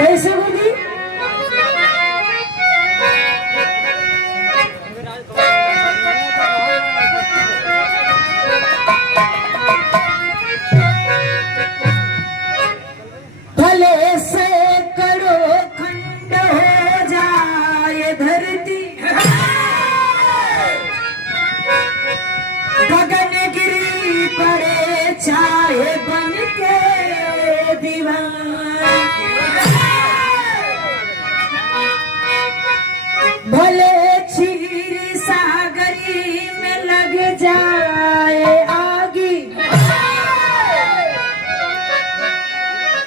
कैसे गुरुजी? भले से करो खंड हो जाए धरती, गगन गिरी पड़े चाहे बन के दीवार, भले चीर सागरी में लग जाए आगी,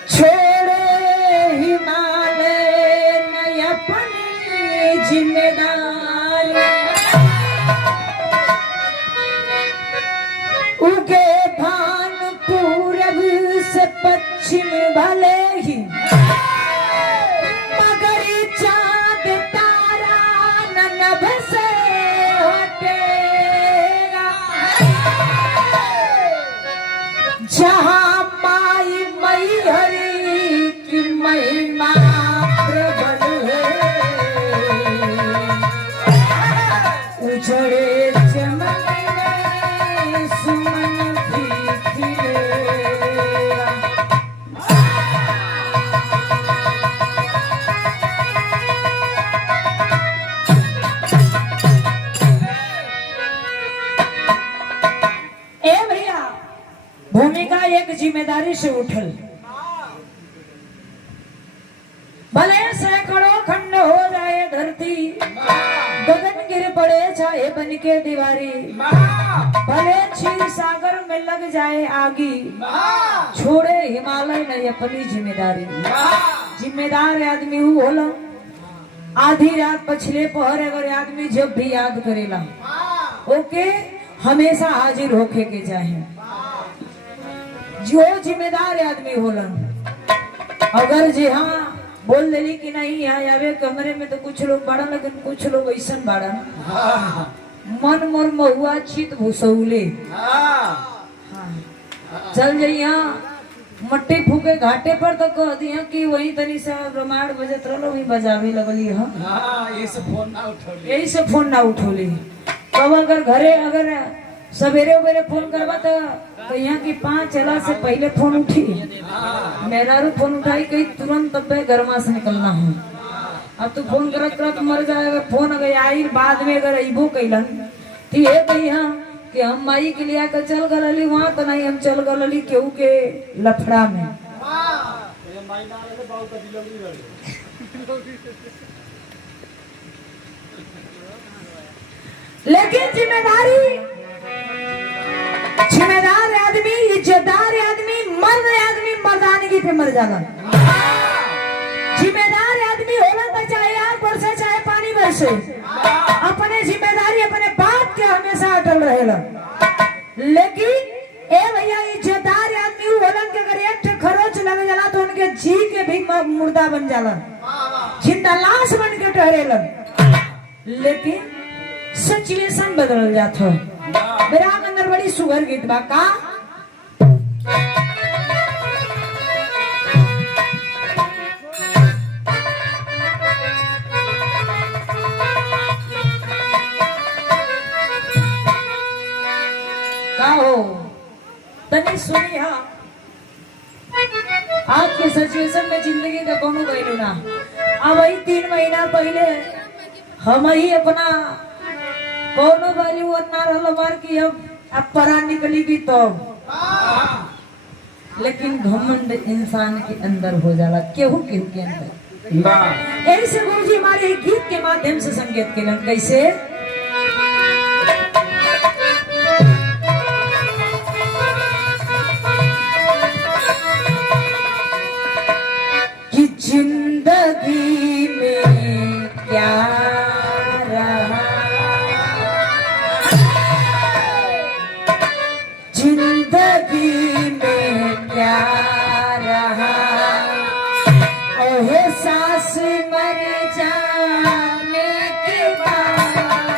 छोड़े हिमालय न अपनी जिम्मेदारी, उगे भान पूरब से पश्चिम भले ही, मगर चांद तारा न नभ से हटेगा, जहां माई मई हरि की महिमा प्रबल है, उजड़े चमन में सुमन भी खिलेगा। ए भैया, भूमिका एक जिम्मेदारी से उठल, भले सैकड़ों खंड हो जाए धरती, गगन गिर पड़े चाहे बन के दीवारी, भले क्षीर सागर में लग जाए आगी, छोड़े हिमालय नहीं अपनी जिम्मेदारी। जिम्मेदार आदमी हु होला, आधी रात पछले पहर अगर आदमी जब भी याद करेला ओके हमेशा हाजिर होके के चाहे। जो जिम्मेदार आदमी होला, अगर जी हाँ बोल देली कि नहीं यहाँ आवे कमरे में, तो कुछ लोग बाड़ा, लेकिन कुछ लोग ऐसा बाड़ा मन मोर महुआ चित भूसौले, चल जाइए मट्टी फूके घाटे पर, तो कह दिया कि वही तनी सा रामायण बजत रहो वही बजावे लगली हम, यही से फोन ना उठोली। तब अगर घरे अगर सवेरे उवेरे फोन करवा तो यहाँ की 5 चला से पहले फोन उठी, मेरा रू फोन उठाई कहीं तुरंत तब गरमा से निकलना है। अब तू फोन करत करत मर जाएगा, फोन अगर आई बाद में अगर अबो कैलन तो ये कहिया कि हम माई के लिए आकर चल गली वहां, तो नहीं हम चल गली केहू के लफड़ा में। लेकिन जिम्मेदार आदमी, इज्जतदार आदमी, मर्द आदमी मर्दानगी पे मर जाला। जिम्मेदार आदमी होला तो चाहे आग बरसे चाहे पानी बरसे, अपने जिम्मेदारी अपने बात के हमेशा अटल रहेला। लेकिन ए भैया इज्जतदार आदमी होला के अगर एक खरोच लग जाला तो उनके जी के भी मुर्दा बन जाला, जिंदा लाश बन के ठहरेला। लेकिन सिचुएशन बदल जात हो। मेरा अंदर बड़ी सुगर गीत बा का, हो तनी सुनी। हाँ आज के सिचुएशन में जिंदगी का कोनो गईलू ना। अब वही 3 महीना पहले हम ही अपना कोनो वैल्यू ना रहल मार की अब परा निकली की तो, लेकिन घमंड इंसान के अंदर हो जाला, केहू केहू के अंदर। ऐसे गुरुजी हमारे गीत के माध्यम से संकेत केलन कैसे कि जिंदगी में क्या रहा, जिंदगी में क्या रहा, ओहे सांस मर जाने के बाद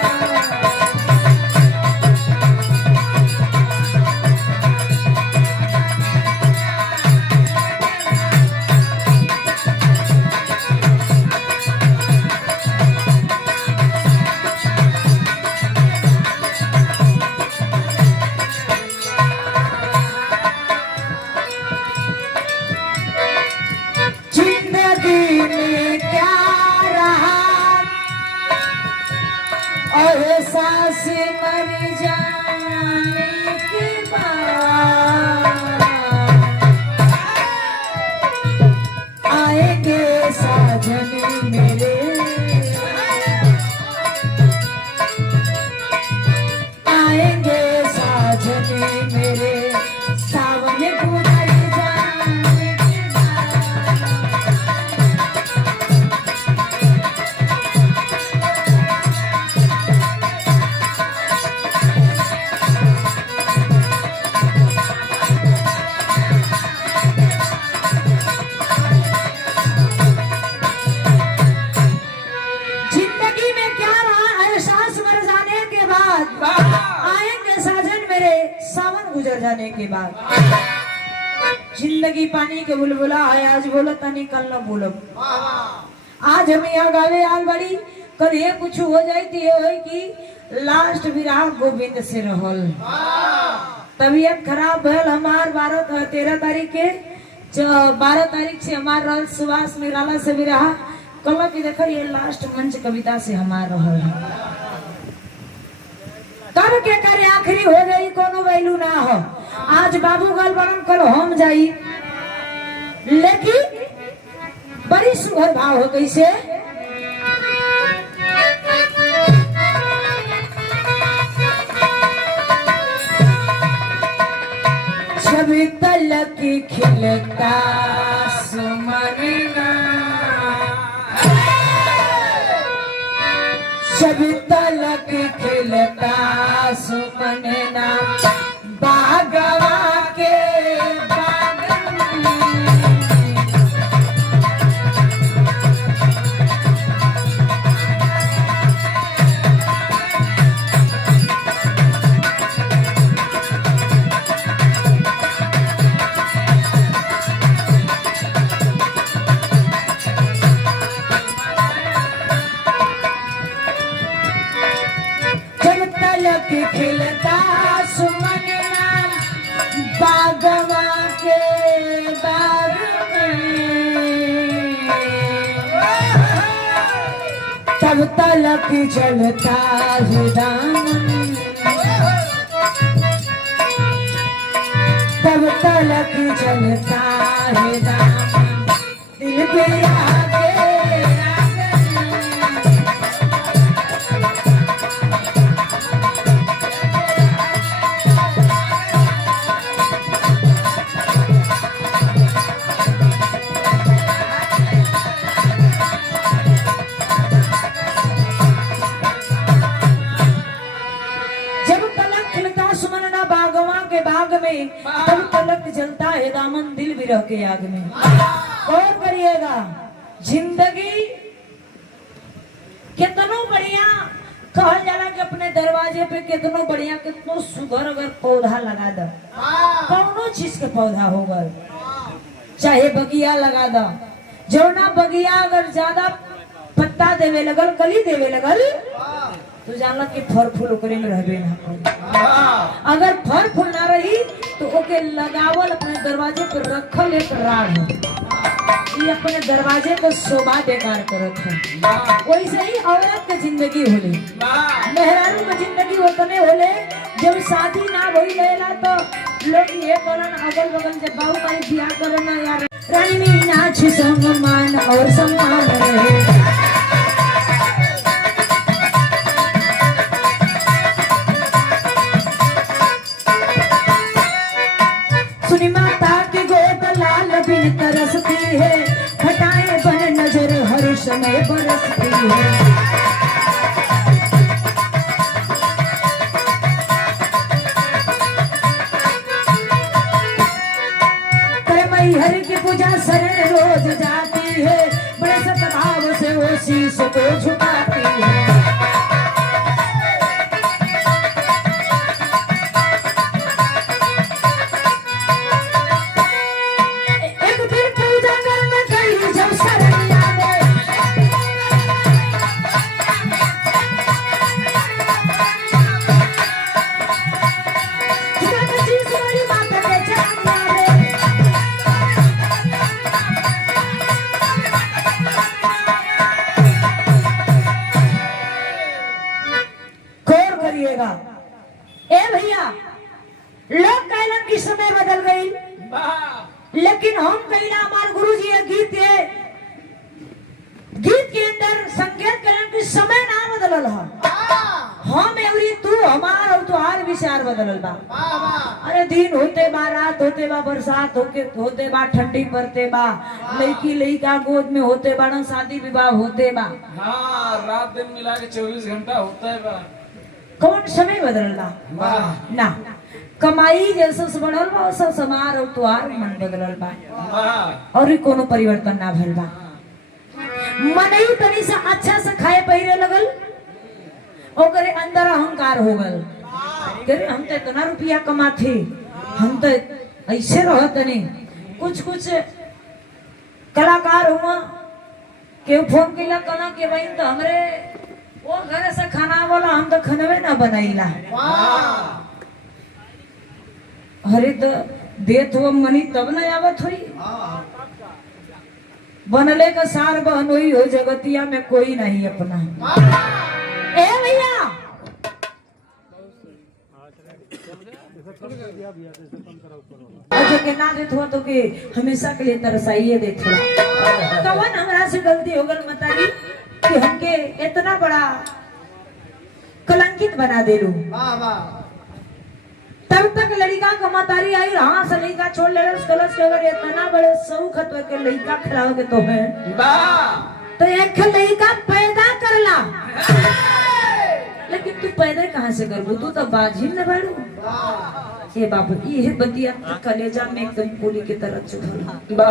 गुजर जाने के बाद। जिंदगी पानी के बुलबुला है, आज बोलो तनी कल न बोलो। आज हम यहाँ गावे आल बड़ी, कल ये कुछ हो जाती है कि लास्ट विराह गोविंद से रहल। तबीयत खराब भल हमार 13 तारीख के 12 तारीख से हमार रहल सुभाष निराला से विराह। कल की देखो ये लास्ट मंच कविता से हमार रहल। तब के करे आखिरी हो गई, कोनो वैल्यू ना हो। आज बाबू गल बनम, कल हम जाई, लेकिन बड़ी सुघर भाव हो गई से। छवि तलक खिलता सुमनना, छवि तलक खिलता सुमनना, बागवा के खिलता सुमनना, बागवा के बाग में, तब तलक जलता है दामन, तब तलक जलता है दामन, दिल पे आगे में, तब तलक जलता है दामन, दिल भी रह के आग में। और करिएगा जिंदगी कितनो बढ़िया कहल जाला कि अपने दरवाजे पे कितनो बढ़िया कितनो सुघर अगर पौधा लगा दो, कौनो चीज के पौधा होगा, चाहे बगिया लगा दो, जो ना बगिया अगर ज्यादा पत्ता देवे लगल, कली देवे लगल, तो जानला कि फल फूल ओकरे में रहबे ना करे। अगर फल फूल ना रही तो ओके लगावल अपने दरवाजे पर रखल एक राड़ है, ये अपने दरवाजे को शोभा बेकार करत है। वैसे ही औरत के जिंदगी होले, मेहरारू के जिंदगी उतने होले जब शादी ना होई लेला तो लोग ये करन अगल बगल जब बाबू माई बियाह करन ना यार रानी नाच सम्मान और सम्मान रहे। सुनी माता की गोद लाल बिन तरसती है, हटाए बन नजर हर समय बरसती है। हर की पूजा शरण रोज जाती है, बड़े सद्भाव से वो शीश को झुकाती है। एक दिन पूजा करने गई जब शरण आवे, ए भैया लोग कहलन की समय बदल गई, लेकिन हम कहला हमारे गुरुजी ये गीत के अंदर संकेत कहलन की समय ना बदलल है, हम एवरी तू हमार और तुहार विचार बदलल बा। अरे दिन होते बा, रात होते बा, बरसात होते बा, ठंडी पड़ते बा, लड़की लड़का गोद में होते बा, शादी विवाह होते बा, रात दिन मिला के 24 घंटा होता है बा। कौन समय बदलना ना, कमाई जैसा बढ़ल बा सब समार और तुहार मन बदलल बा, और कोनो परिवर्तन ना भइल बा। मन ही तनी से अच्छा से खाए पहिरे लगल, ओकरे अंदर अहंकार हो गल, करे हम तो इतना रुपया कमाथे, हम तो ऐसे रहत नहीं। कुछ कुछ कलाकार हुआ के फोन किला कना के भाई तो हमरे वो घर से खाना वाला हम तो खनवे ना बनाईला। अरे तो देत हो मनी तब ना आवत हुई। बनले का सार बहन हुई हो जगतिया में कोई नहीं अपना। ए भैया के ना देत हुआ तो के हमेशा के लिए तरसाइए देत हुआ। कवन हमरा से गलती हो गल मतारी कि हमके इतना बड़ा कलंकित बना देलू। तब तक लड़का का मतारी आई हाँ से लड़का छोड़ ले कलश के अगर इतना बड़े सौख हत्व के लड़का खिलाओगे तो है तो एक लड़का पैदा करला। लेकिन तू पैदा कहाँ से करबू? तू तो बाजी न बाड़ू। ये बाबू ये बतिया कलेजा में एकदम गोली की तरह चुभा।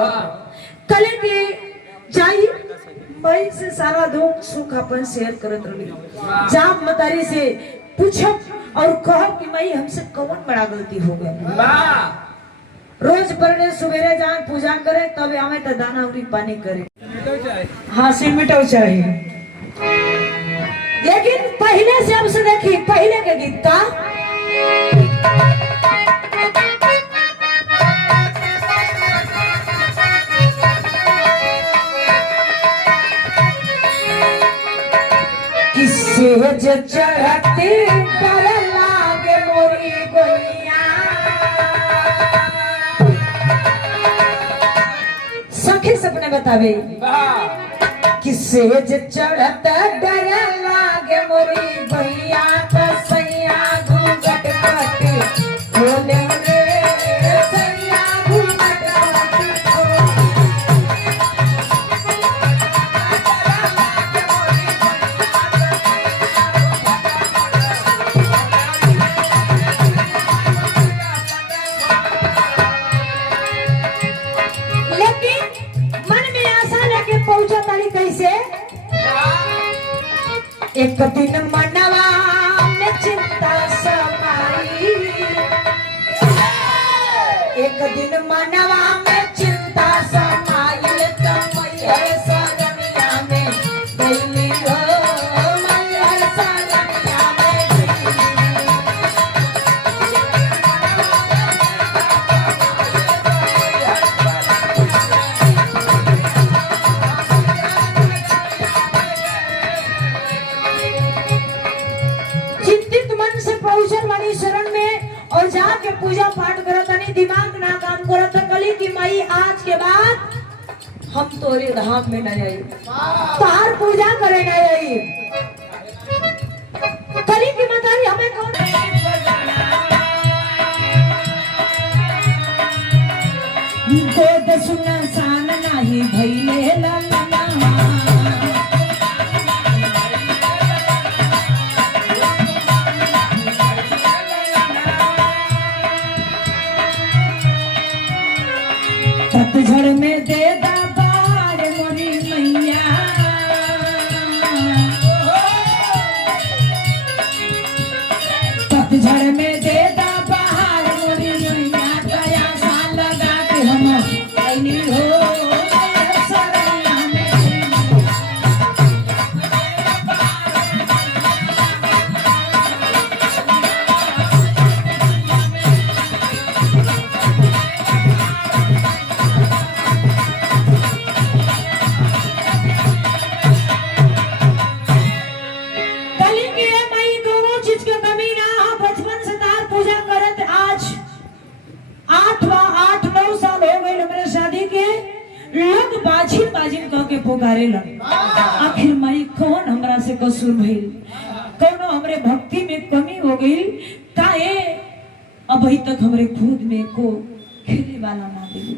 कले के जाई मई से सारा दुख सुख अपन शेयर करत रही। जाप मतारी से पूछब और कहो कि मई हमसे कौन बड़ा गलती हो गई। रोज पढ़ने सवेरे जाए पूजा करे तब आवे तो दाना उरी पानी करे। हाँ सिमटो चाहिए। लेकिन पहले से अब से देखी पहले के गीत था सेज चढ़ते कर लागे मोरी गोइया। सखी सपने बतावे कि सेज चढ़ते डर लागे मोरी गोइया तो सैया घूंघट पटे बोले रे सैया घूंघट पटे एक दिन मनवा में चिंता समाई। एक दिन मनवा में चिंता समाई तो मैहर सरनिया में गईली हो मैहर सरनिया में शरण में और जाके पूजा पाठ करत नहीं दिमाग ना काम करत कली की मई आज के बाद हम तोरे धाम में न जाई तार पूजा करे न जाई। कली की मतारी हमें कौन गोद सुना सान नाही भइले ललना। पतझड़ में दे बार मोरी मैया। पतझड़ में दे बाहर मोरी मैया गया साल लगा के हम ऐनी हो सरैया में। पुकारे लग आखिर माई कौन हमरा से कसूर भइल कौनो हमरे भक्ति में कमी हो गई काहे अभी तक हमरे खुद में को खेले वाला ना दिली।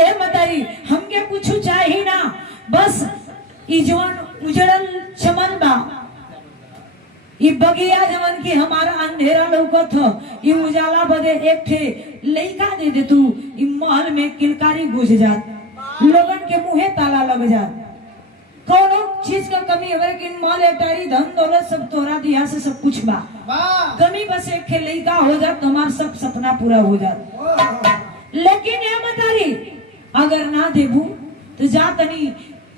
ए मतारी हमके कुछ चाहिए ना बस ई जवन उजड़ल चमन बा ई बगिया जवन की हमारा अंधेरा लौकत ह ई उजाला बदे एक ठे लइका दे दे तू ई महल में किलकारी घुस जात लोगन के मुंहे ताला लग जात कोनो चीज का कमी है लेकिन मॉल अटारी धन दौलत सब तोरा दिया से सब कुछ बा। कमी बस एक के लइका हो जात तो हमार सब सपना पूरा हो जात। लेकिन ये मतारी अगर ना देबू तो जा तनी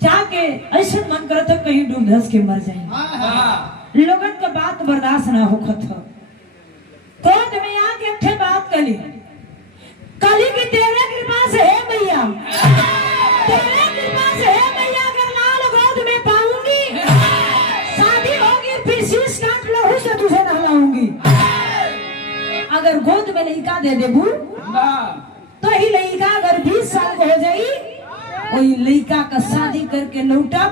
जाके ऐसा मन करत है कहीं डूब धस के मर जाए। लोगन का बात बर्दाश्त ना होखत हो तो तुम्हें यहाँ के अठे बात कली की तेरे कृपा से है मैया, तेरे कृपा से है मैया, अगर लाल गोद में पाऊंगी शादी होगी फिर शीश काट लहू से तुझे नहलाऊंगी। अगर गोद में लड़का दे देबू तो ही लड़का अगर 20 साल का हो जाई वही लड़का का शादी करके लौटब,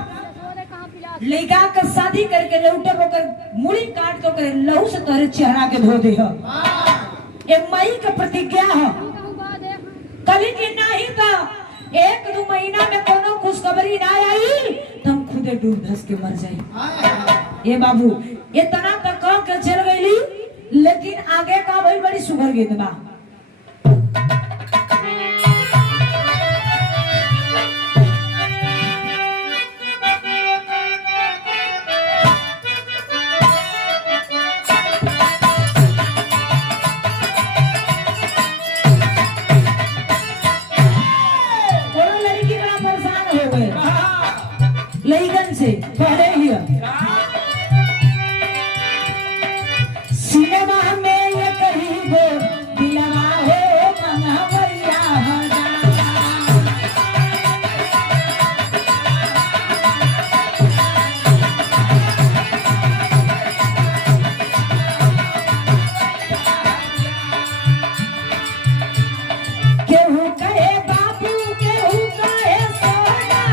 लड़का का शादी करके लौटब ओकर मुड़ी काट के ओकर लहू से तोरे चेहरा के धो दे। ये मई का प्रतिज्ञा है कली की नहीं था। 1-2 महीना में कोनो खुशखबरी ना आई तुम खुदे डूब धस के मर जाई। ये बाबू इतना तक कह के चल गई लेकिन आगे का भाई बड़ी सुगर गीत बा। लइकन से पहले ही सिनेमा में ये कहीं वो दिलवा हो मनवरिया केहू कहे बापू केहू कहे सोना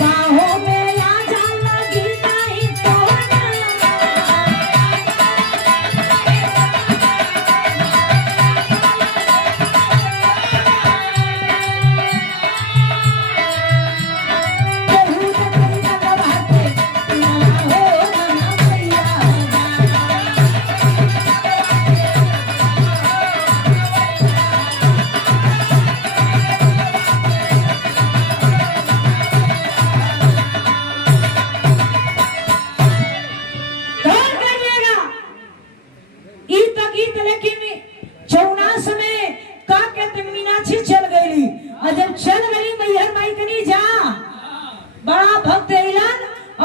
बाहों में आ जा लगी नहीं तोड़ना। केहू तो कहीं ना लबाते ना हो ना भैया मीनाक्षी चल गई और जब चल गई मैहर माई कनी जा बड़ा भक्त अइलन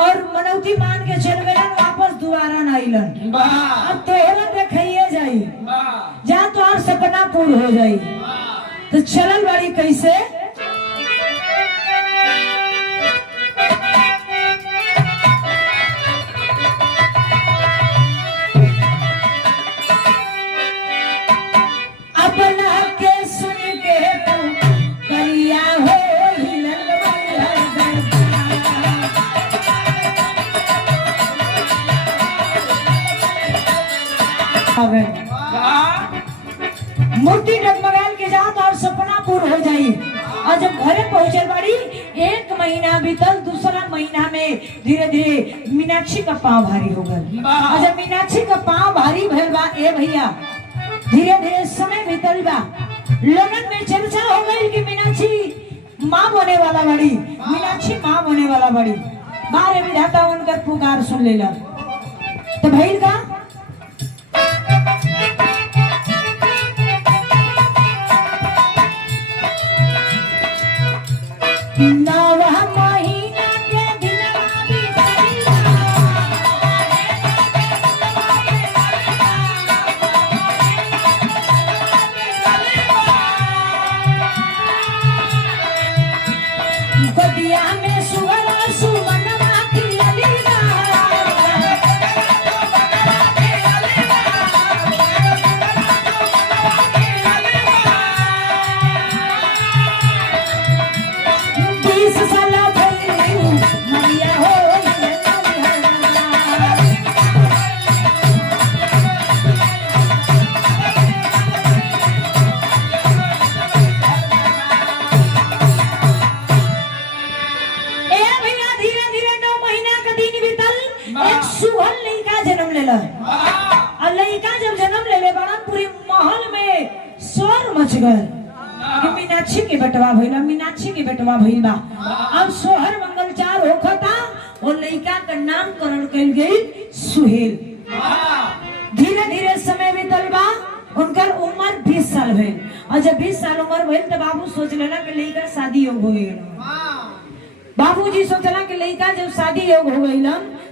और मनौती मान के चल गए वापस दोबारा न अइलन। अब तोहरा देखिए जाई जा तो और सपना पूर्ण हो जाई तो चलल बड़ी कैसे अपना के सुन के तू करिया हो हिलल मूर्ति डगमगाल के जात और सपना पूर्ण हो जाई। और जब घरे पहुंचल बाड़ी 1 महीना बीतल, दूसरा महीना में धीरे धीरे मीनाक्षी का पाँव भारी हो गल। और जब मीनाक्षी का पाँव भारी भइल बा ए भैया धीरे धीरे समय बीतल बा लोगन में चर्चा हो गई कि मीनाक्षी माँ होने वाला बड़ी, मीनाक्षी माँ होने वाला बड़ी। बारे विधाता उनकर पुकार सुन लेला तो भइल का नवा महीना के दिनवा बीतैला गोदिया में सुगरा सुमनवा खिललिला लेला और लड़का जब जन्म ले बड़ा पूरी महल में शोर मच गए कि मीनाक्षी के बेटवा भइला, मीनाक्षी के बेटवा भइला। अब सोहर मंगलचार होखता और लड़का का नामकरण कइल गई सुहेल। धीरे धीरे समय बीतल बा, उनकर उम्र 20 साल भइल और जब 20 साल उम्र भइल तो बाबू सोच लेना कि लड़का शादी योग हो गइल। बाबूजी सोचला कि लड़का जब शादी योग हो गइल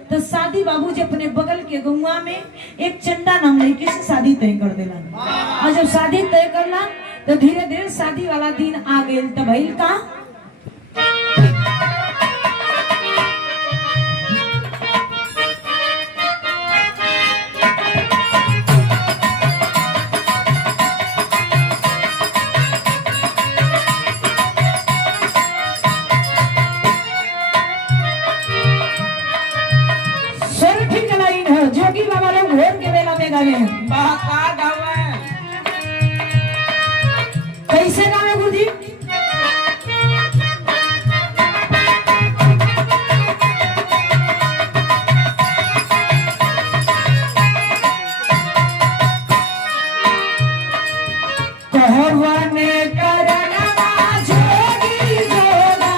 तो शादी बाबूजी अपने बगल के गौवा में एक चंदा नाम लड़की से शादी तय कर देलन। और जब शादी तय करला तो धीरे धीरे शादी वाला दिन आ गइल। तो भइल का जोगी बाबा लोग भोर के बेला में गावे कैसे गावे गुरुजी? कहवने करनवा जोगी जोगा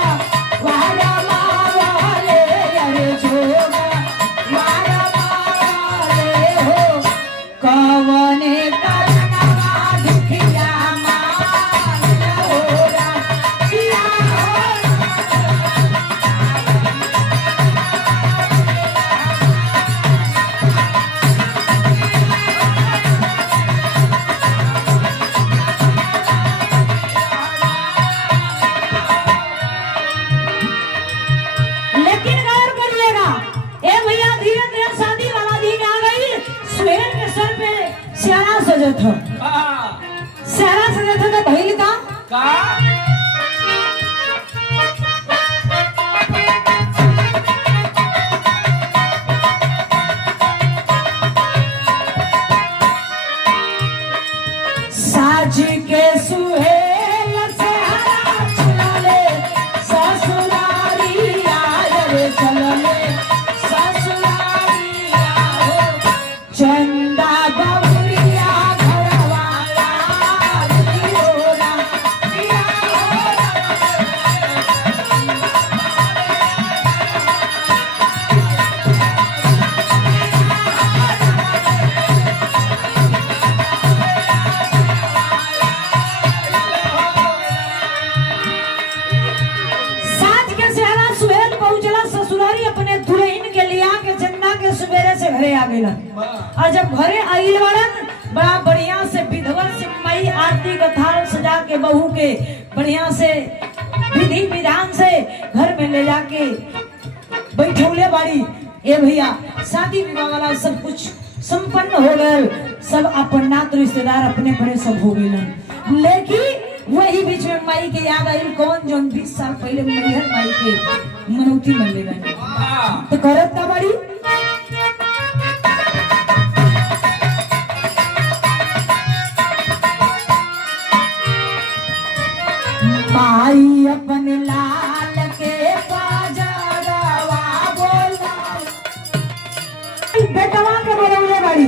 वाला मावाले अरे जोगा वाला कवने करनवा दुखिया मान होरा किया लेकिन गौर करिएगा ए भैया, धीरे धीरे शादी वाला दिन आ गई। सुहेल के सर पे सेहरा सजत हो, सेहरा सजत हो तो भइल का साज के सुहेल सेहरा चलले ससुरारी आए चलले ससुरारी आओ चंदा बबुरिया घरवाला दियोरा दिया साज के सेहरा सुहेल पहुंचला ससुरारी अपने दुल्हन के लिया के चंदा के सवेरे से घरे आ गइला। और जब घरे आइल वालन बड़ा बढ़िया से विधवा से मई आरती का थाल सजा के बहू के बढ़िया से विधि विधान से घर में ले जाके बैठौले बाड़ी। ए भैया, शादी विवाह वाला सब कुछ संपन्न हो गए, सब अपन नात रिश्तेदार अपने बड़े सब हो गए। लेकिन वही बीच में माई के याद आई कौन जो 20 साल पहले मैहर माई के मनौती मन ले गए तो करत का बड़ी माई अपन लाल के बाजारवा बोला बेटवा के बोलौले बाड़ी।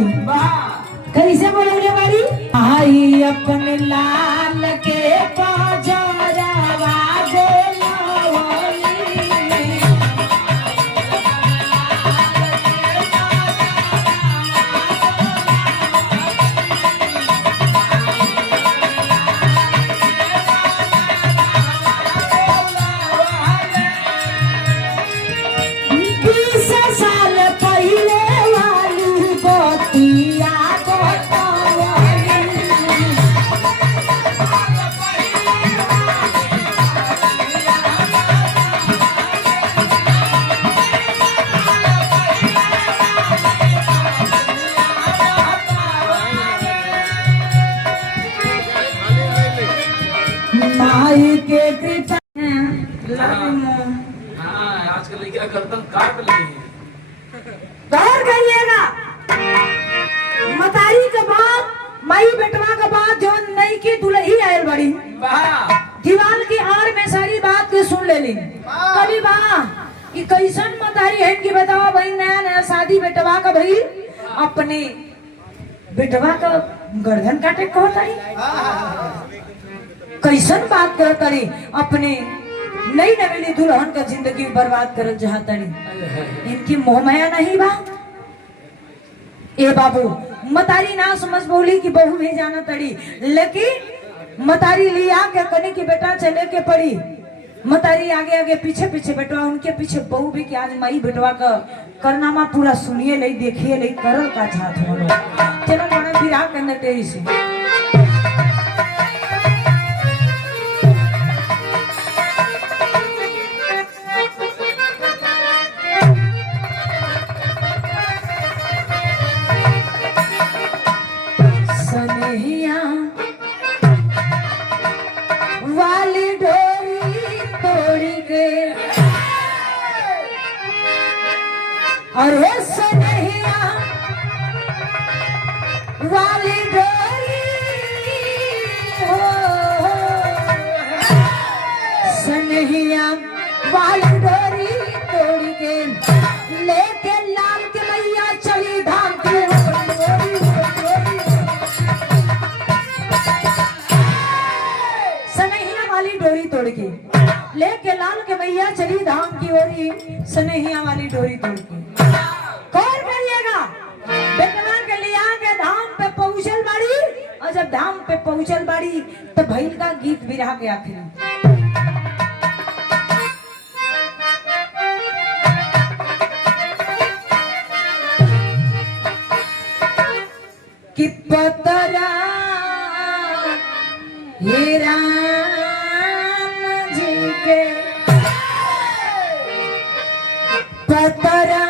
कैसे बोलौले बाड़ी? आई अपन लाल के बाजारवा साल पहले वाली गोतिया माई के कृपा आजकल लेके गर्दन काट ली। गौर करिएगा, मतारी के बाद माई बेटवा के बाद जो नई की दुल्ही आयल बड़ी दीवाल की आड़ में सारी बात के सुन ले ली। कभी बा कि कैसन मतारी है कि बतावा भाई नया नया शादी बेटवा का भाई अपने बेटवा का गर्दन काटे कहो तारी। कैसन बात कर तारी, अपने नई नवेली दुल्हन का जिंदगी बर्बाद कर चाहतारी। इनकी मोह माया नहीं बा। ए बाबू मतारी ना समझ बोली कि बहू में जाना तड़ी, लेकिन मतारी लिया के कने की बेटा चले के पड़ी। मतारी आगे आगे पीछे पीछे बेटवा, उनके पीछे बहू भी कि आज मई बेटवा का करनामा पूरा सुनिए ले, देखिए ले, करल का चाहत हो। चलो बड़ा विराह के अंदर टेरी से सनहिया वाली डोरी तोड़ी के, अरे सनहिया वाली डोरी हो, सनहिया वाली डोरी तोड़ी के लेके लाल के मैया चली धाम की डोरी। सनहिया वाली डोरी तोड़ के लेके लाल के मैया चली धाम की ओरी, सनहिया वाली डोरी तोड़ के। कौन करिएगा बेटवा के लिया के धाम पे पहुंचल बाड़ी, और जब धाम पे पहुंचल बाड़ी तो भैल का गीत विरह के आखिरी कि पतरा हे राम जी के, पतरा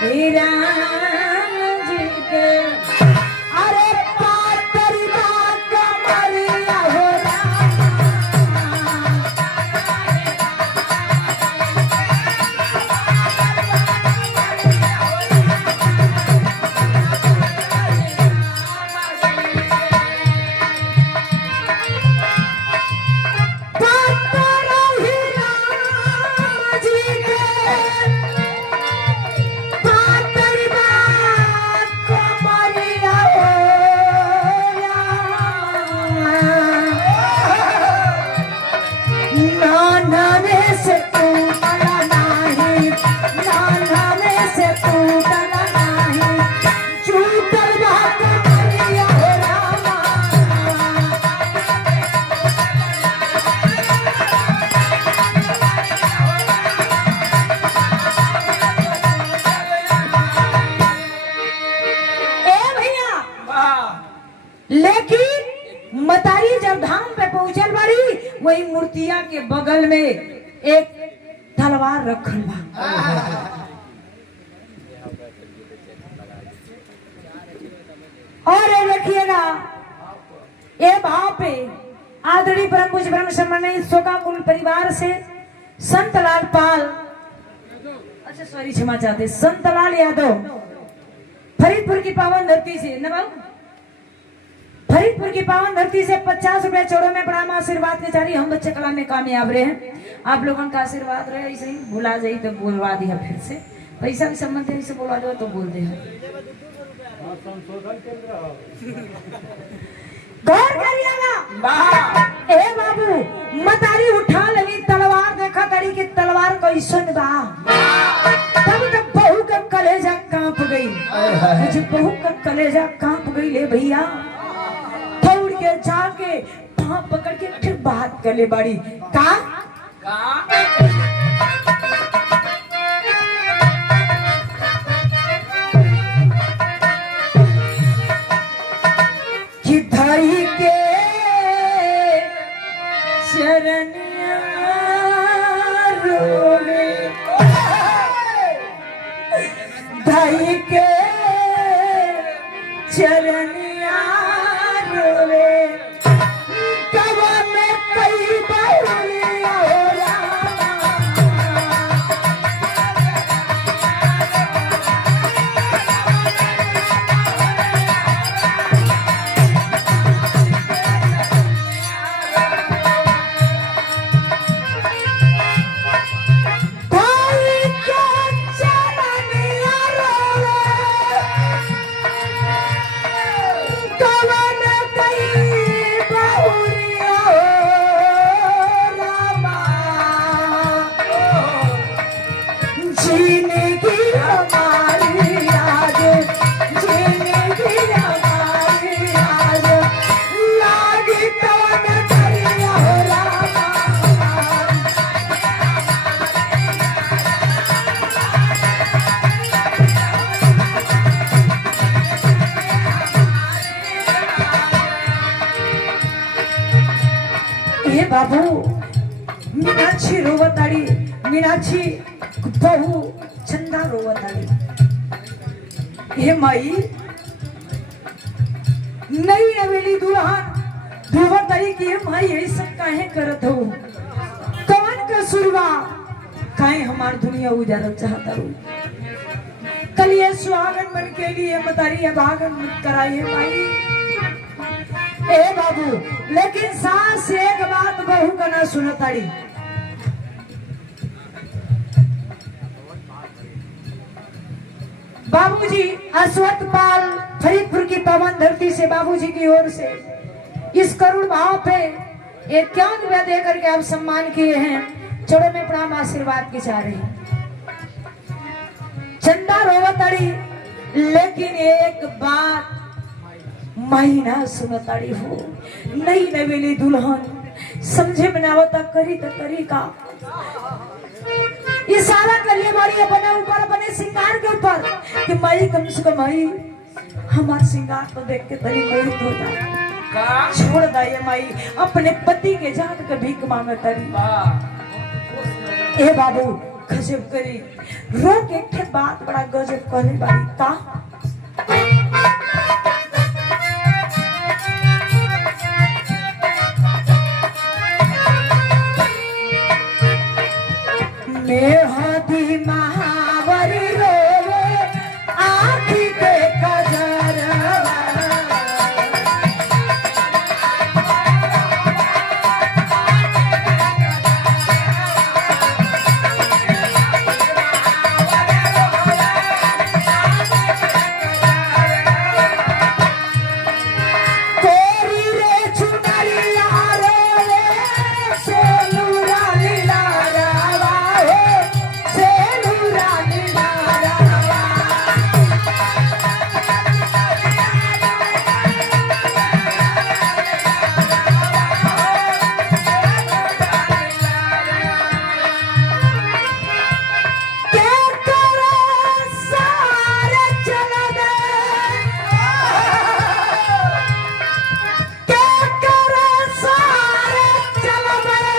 हे राम जी के, अरे पातरी बात कमरिया हो लेकिन मतारी जब धाम पे पहुंचल बाड़ी, वही मूर्तिया के बगल में एक तलवार रखल बा। और देखिएगा ये भाव पे आदरणीय परम पूज्य ब्रह्म सम्मानित शोकाकुल परिवार से संतलाल पाल, अच्छा सॉरी क्षमा चाहते, संतलाल यादव फरीदपुर की पावन धरती से न फरीदपुर की पावन धरती से 50 रुपए चौड़ों में प्रणाम आशीर्वाद के जारी। हम बच्चे कला में कामयाब रहे हैं, आप लोगों का आशीर्वाद रहे। ऐसे ही भुला जाई तो बोलवा दिया, फिर से पैसा भी संबंध है, बोलवा दो तो बोल दे। गौर करिएगा ए बाबू, मतारी उठा लेनी तलवार, देखा करी कि तलवार कैसन बा। तब तक बहू का कलेजा कांप गई, मुझे बहू का कलेजा कांप गई ले भैया। दौड़ के जाके पांव पकड़ के फिर बात कर ले बाड़ी का कि धई के चरनिया रोवे, धई के चरनिया रोवे, कवा में कई बहुरिया हो रहा। बाबू मीनाक्षी रोवताड़ी, मीनाक्षी बहू चंदा रोवताड़ी। हे माई नई नवेली दुल्हन रोवताड़ी कि माई ऐसा काहे करत हो, कौन कसूरवा, काहे हमार दुनिया उजाड़ल चाहता हो। कल ये सुहागन बन के लिए मतारी भागन कराइए माई। ए बाबू लेकिन सास एक बात बहू का ना सुनताड़ी। बाबूजी अश्वत्थ पाल फरीदपुर की पवन धरती से बाबूजी की ओर से इस करुण भाव पे 51 रुपया दे करके आप सम्मान किए हैं। चोड़ों में प्रणाम आशीर्वाद की जा रही है। चंदा रोवताड़ी लेकिन एक बात महीना सुनताड़ी हो। नई नवेली दुल्हन समझे में ना आवता करी तो करी का। इशारा करिए मारी अपने ऊपर, अपने श्रृंगार के ऊपर कि माई कम से कम माई हमार श्रृंगार तो देख के तनी मोहित हो जाए। छोड़ दाइए माई अपने पति के जात के भीख मांगताड़ी। ए बाबू गजब करी रोक एक बात बड़ा गजब करे बारी का। मेहदी महावरी रोवे आँखी के कजरवा, कोरी रे चुनरिया रोवे सोनुरा लीला रावा हो, सोनुरा लीला रावा। के करे सारे चल गए, के करे सारे चल गए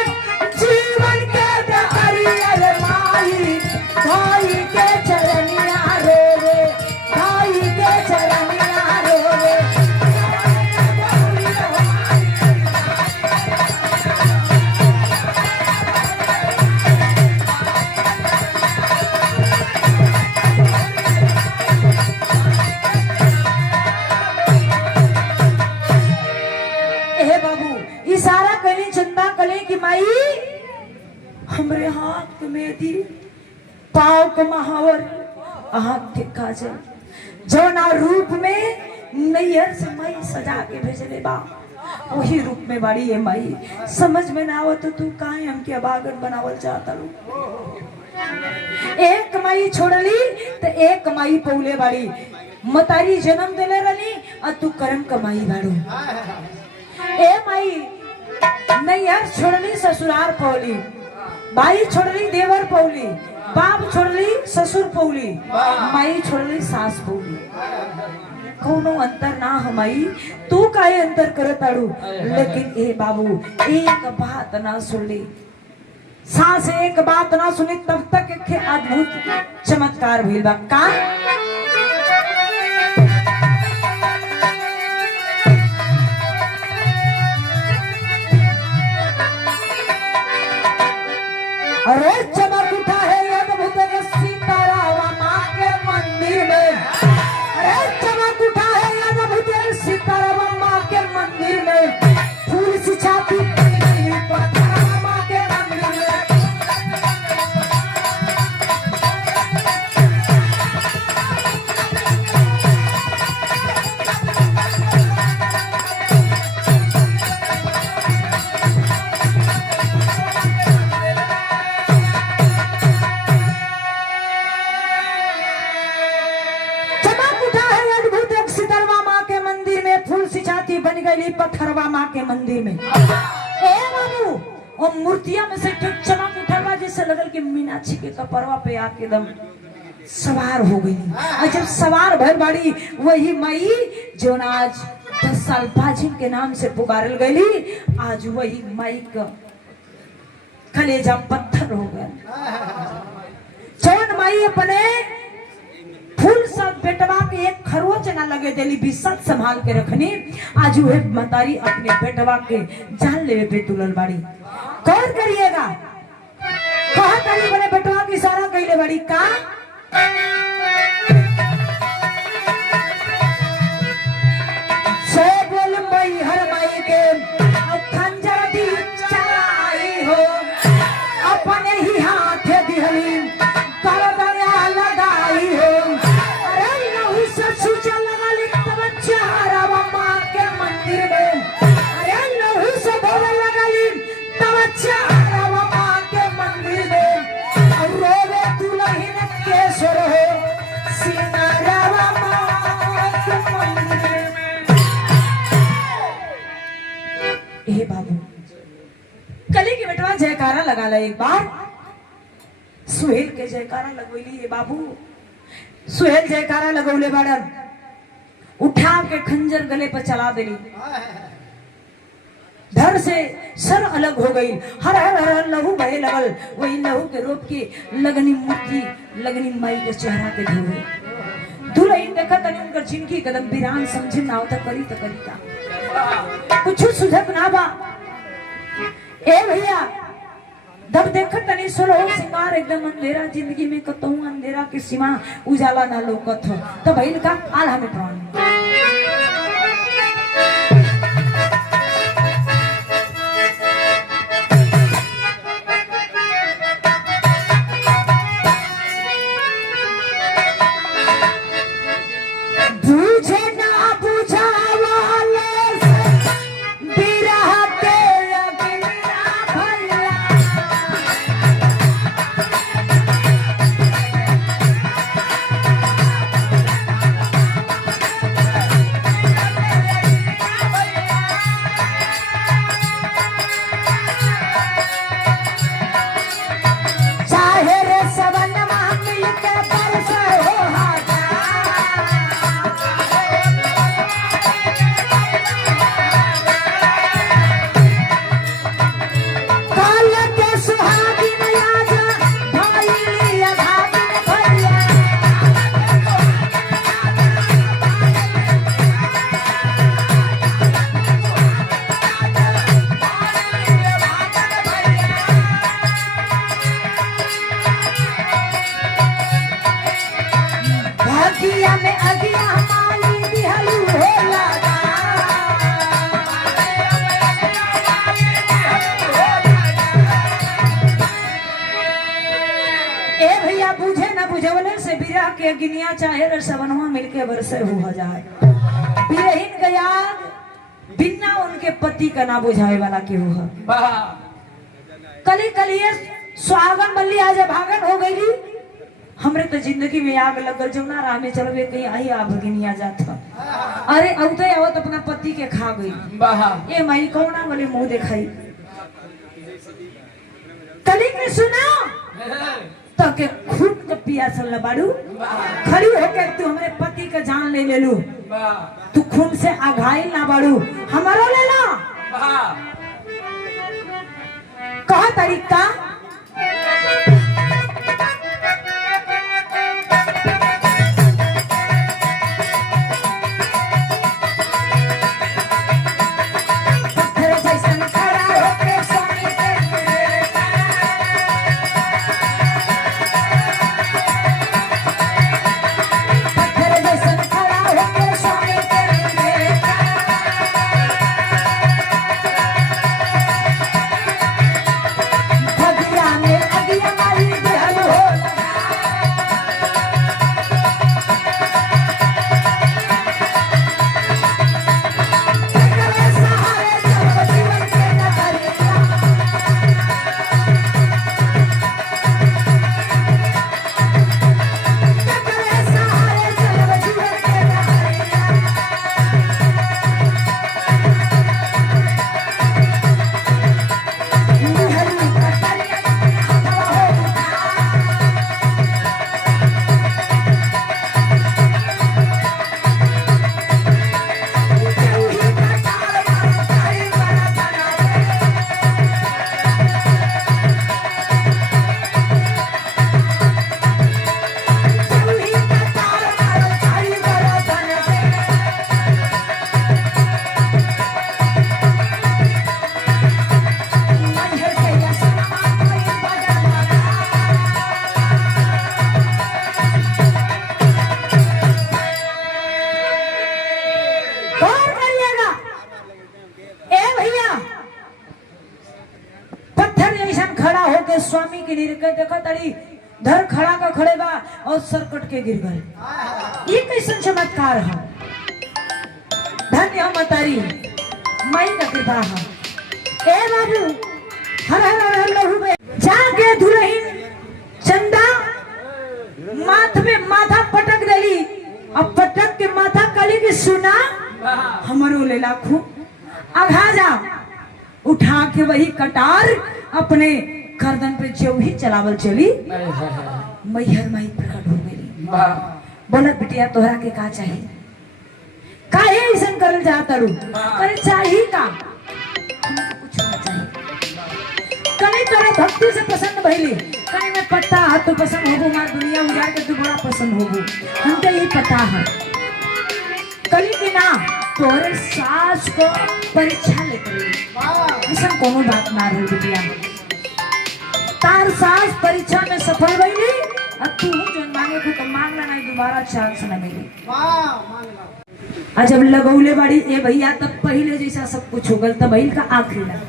जीवन के दरियल माई। भाई के चरनिया रोवे, भाई के चरनिया रोवे। ए बाबू इशारा करी चंदा कले की माई हमरे हाथ के मेहंदी, पाँव के महावर, आँख के काजल, जौना रूप में नैयर से माई सजा के भेजले बा वही रूप में बाड़ी है माई। समझ में ना आवत तो तू काहे हमके अभागन बनावल चाहता लो। एक माई छोड़ली तो एक माई पौले बाड़ी। मतारी जन्म देले रही और तू कर्म कमाई बाड़ू। ए माई नैयर छोड़ली ससुरार पौली, भाई छोड़ली देवर पौली, बाप छोड़ली ससुर पौली, माई छोड़ली सास पौली। कोनो अंतर ना हमाई, तू काहे अंतर करत आड़ू। लेकिन ए बाबू एक बात ना सुनली, सास एक बात ना सुनी तब तक एक अद्भुत चमत्कार भइल बा का। अरे चमक उठा है अद्भुत सीताराम माँ के मंदिर में। अरे चमक उठा है अद्भुत सीताराम माँ के मंदिर में। फूल सी छाती माँ के मंदिर में। बन गई पत्थरवा माँ के मंदिर में। ए बाबू और मूर्तिया में से चमक उठा जैसे लगल कि मीनाक्षी के कपड़वा पे आके दम सवार हो गई। और जब सवार भर बाड़ी वही माई जो आज 10 साल बाजिन के नाम से पुकारल गई, आज वही माई का कलेजा पत्थर हो गया। जौन माई अपने फूल सब बेटवा के एक खरोच ना लगे देली बिस्सत संभाल के रखनी, आज वह मतारी अपने बेटवा के जान लेवे पे तुलल बाड़ी। कौन करिएगा कहा तारी बड़े बेटवा की सारा कइले बाड़ी का बोल मई हर माई के खंजर दी चलाई हो, अपने ही हाथ दिहली करदया लगाई हो। अरे लहू से सूचा लगाली तब चारवा माँ के मंदिर में, अरे लहू से बोले लगाली तब चारवा माँ के मंदिर में। और रोवे दुल्हन के सुर हो सिंगारवा माँ के मंदिर में। हे बाबू कली के बेटवा जयकारा लगा ला एक बार। सुहेल के जयकारा लगोली। हे बाबू सुहेल जयकारा लगौले बाड़न, उठा के खंजर गले पर चला देली। धर से सर अलग हो गई, हर हर हर लहू बहे लगल। वही लहू के रोप के लगनी मूर्ति लगनी माई के चेहरा के धोवे। दुल्हन देखा तनी उनकर जिनकी कदम बिरान समझे ना होता करी तो करी का कुछ सुझत ना बा। ए भैया जब देख तनी सुर हो सिंगार एकदम अंधेरा, जिंदगी में कतहु अंधेरा के सीमा उजाला ना लोकत हो, तो भइल का आल हमें प्राण के गिनिया चाहे रसवनवा मिलके बरसे हो जाए। बिरहीन के याद बिना उनके पति का ना बुझाए वाला के हो। कली कलिए सुहागन बल्ली आज भागन हो गई। हमरे तो जिंदगी में आग लगल जौना राह में चलवे कहीं आई आ भगिनिया जाता। अरे औते आवत अपना पति के खा गई। ए माई कौना वाले मुंह दिखाई। कली के सुना के खून के पियासल बाड़ू खड़ी होकर तू हमारे पति का जान ले ले लू। तू खून से आघायल ना बाड़ू, हमारो ले ला। कहा तरीका के स्वामी की निरके देखा तड़ी धर खड़ा का खड़े बा और सरकट के गिर गए। ये कैसन चमत्कार है। धन्य मतारी मई का कृपा है। ए बाबू हर हर हर लहू में जाके दुल्हन चंदा माथ में माथा पटक दली। अब पटक के माथा कली की सुना हमारो ले लाखों आघा जा उठा के वही कटार अपने गर्दन पे जो ही चलावल चली मैहर माई प्रकट हो गई। बोला बिटिया तोहरा के का चाहिए काहे ऐसा करल जाता रू करे चाहिए का कुछ ना चाहिए कहीं तोरा भक्ति से पसंद भइली कहीं में पट्टा हाथ तो पसंद होगो मार दुनिया उजाड़ के तू बड़ा पसंद होगो हमके यही पता है कली की ना तोरे सास को परीक्षा लेकर ऐसा कोनो बात ना रही बिटिया तार सास परीक्षा में सफल भइली अब तू जो मांगे को तो मांगना नहीं दोबारा चांस न मिली। जब लगौले बाड़ी ए भैया तब पहले जैसा सब कुछ हो गल तब का आखिरी ला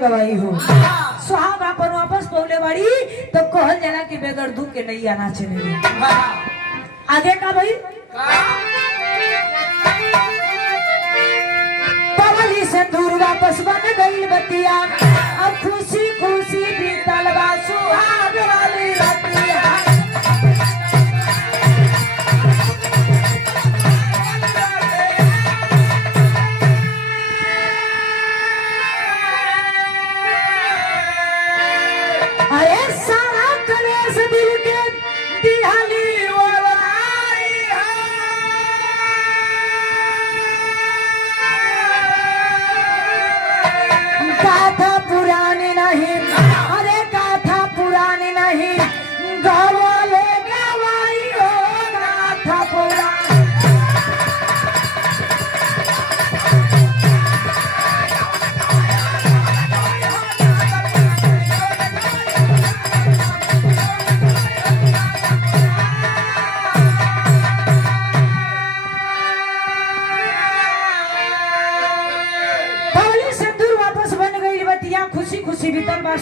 गवाई हो सुहाग अपन वापस पौले बाड़ी तो कहल जाला कि बेगर दुख के नहीं आना चले। आगे का भाई पवली से दूर वापस बन गई बतिया अब खुशी खुशी बीतल बा सुहाग वाली रतिया।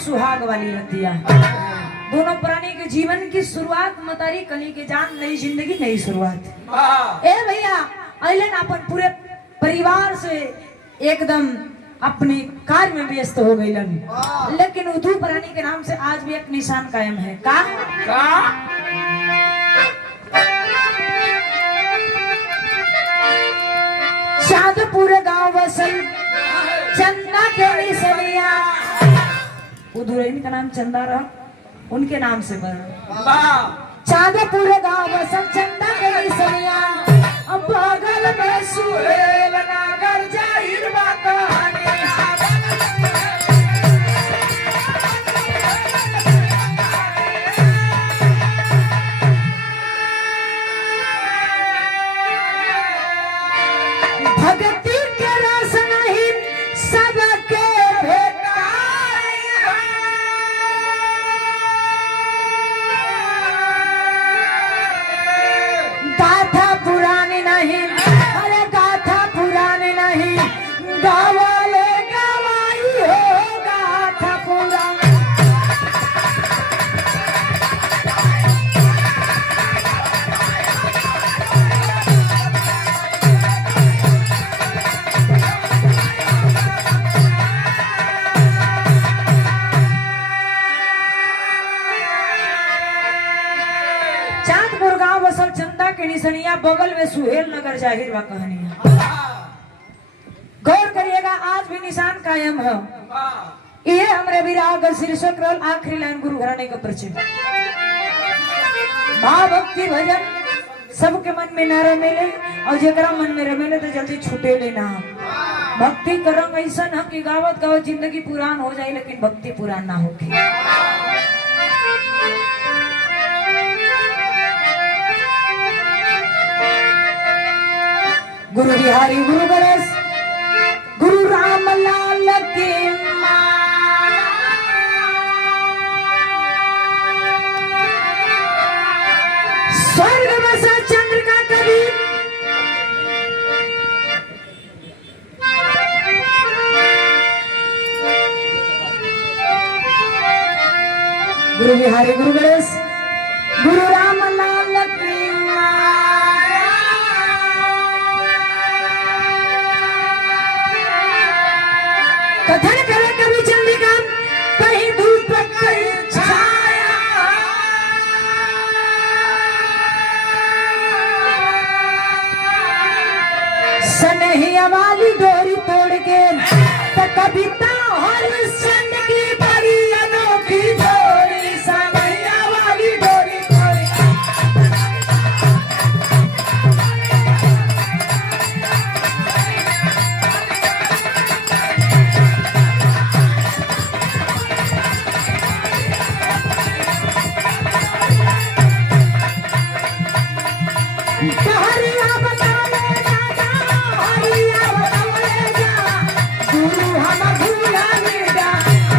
सुहाग वाली रतिया दोनों प्राणी के जीवन की शुरुआत मतारी कली के जान नई जिंदगी नई शुरुआत। ए भैया अलन अपन पूरे परिवार से एकदम अपने कार्य में व्यस्त हो गई लेकिन उधू प्राणी के नाम से आज भी एक निशान कायम है का शादपुर गांव बसल चंदा के निसलिया उधुरैन का नाम चंदा रहा उनके नाम से बना चांदपुर गांव बसल चंदा के निसलिया अब बगल में सुहेल नागर जाहिर बा कहानी। भक्ति के रस नहीं सबके गाथा पुरानी नहीं अरे गाथा बसल चंदा के निसनिया बगल में सुहेल नगर जाहिर बा कहानिया। गौर करिएगा आज भी निशान कायम है। ये हमरे विराग शीर्षक रहल आखिरी लाइन गुरु घराने का परिचय। भाव भक्ति भजन सबके मन में न रमेले और जेकरा मन में रमेले तो जल्दी छूटे लेना। भक्ति का रंग ऐसा न कि गावत गावत जिंदगी पुरान हो जाए लेकिन भक्ति पुरान ना होगी। गुरु बिहारी गुरु गणेश गुरु राम लाल की स्वर्ग बसा चंद्र का कवि गुरु बिहारी गुरु गणेश गुरु राम लाल की कथन करे कवि चंद्रिका कहीं धूप कहीं छाया सनहिया वाली डोरी तोड़ के तो कविता हरिश्चंद्र की बड़ी अनोखी डोरी सनहिया वाली डोरी तोड़ के हरिया बतावे जा हरिया बतावे जा गुरु हम भूला जा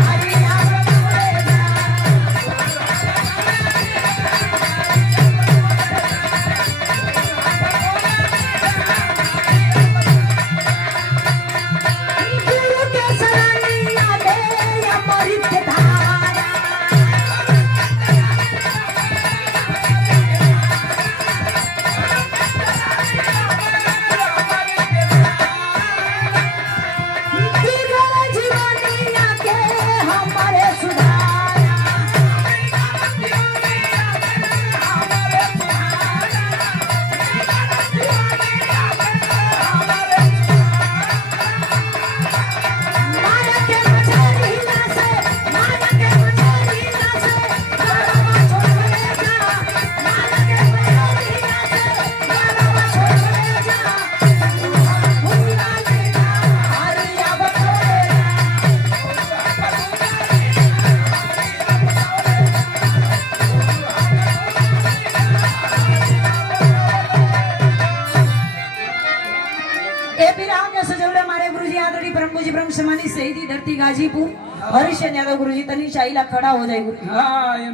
हरिया बतावे जा गुरु के शरणिया दे अमृत धारा जीवनिया के हमारे सुधारा माया के मछलीना से माया के मछलीना से गरवा छोड़ जा माया के मछलीना से गरवा छोड़ जा भूला जा हरिया बतावे ए विराम में सजवले हमारे गुरुजी आदरणीय परम पूज्य ब्रह्म समानी शहीदी धरती गाजीपुर हरिशन यादव गुरुजी तनी चाहिला खड़ा हो जाए गुरु हाँ ये